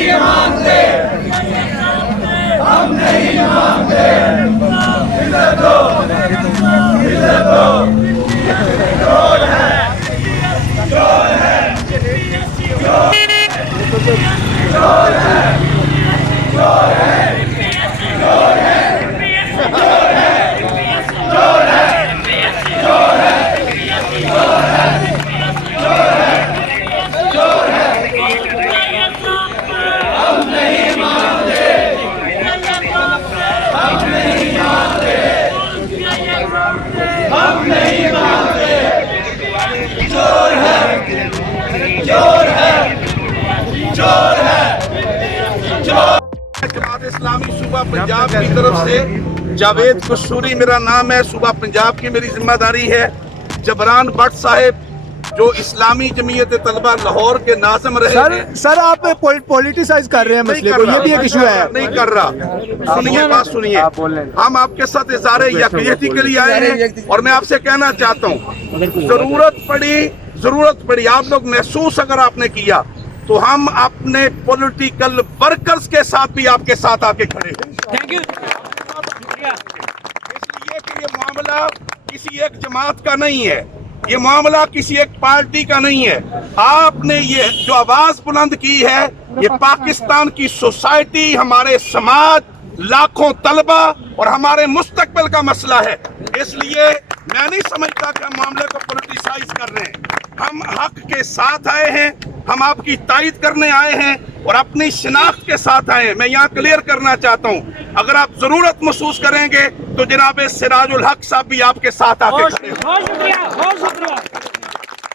नहीं मानते, हम नहीं मानते। इज्जत दो, इज्जत दो। चोर है, चोर है, चोर है, चोर है, चोर है, चोर है, चोर है, चोर है, चोर है, चोर है, चोर है, चोर है। हम नहीं मानते, हम नहीं मानते, हम नहीं मानते। चोर है, चोर है, चोर है, चोर। जमात इस्लामी सूबा पंजाब की तरफ से जावेद कसूरी मेरा नाम है। सूबा पंजाब की मेरी जिम्मेदारी है। जबरान भट्ट साहब जो इस्लामी जमीयत तलबा लाहौर के नाज़िम रहे हैं। सर आप पॉलिटिसाइज कर रहे हैं मसले को, ये भी एक इशू है। नहीं कर रहा। सुनिए बात सुनिए, हम आपके साथ इज़हार यकीयती के लिए आए हैं और मैं आपसे कहना चाहता हूँ, जरूरत पड़ी आप लोग महसूस अगर आपने किया तो हम अपने पॉलिटिकल वर्कर्स के साथ भी आपके साथ आके खड़े हैं। Thank you. इसलिए कि ये मामला किसी एक जमात का नहीं है, ये मामला किसी एक पार्टी का नहीं है। आपने ये जो आवाज बुलंद की है, ये पाकिस्तान की सोसाइटी, हमारे समाज, लाखों तलबा और हमारे मुस्तकबिल का मसला है। इसलिए मैं नहीं समझता कि हम मामले को पॉलिटिसाइज कर रहे हैं। हम हक के साथ आए हैं, हम आपकी तायद करने आए हैं और अपनी शिनाख्त के साथ आए हैं। मैं यहाँ क्लियर करना चाहता हूँ, अगर आप जरूरत महसूस करेंगे तो जनाब सिराजुल हक साहब भी आपके साथ आके खड़े हैं। बहुत शुक्रिया, बहुत शुक्रिया।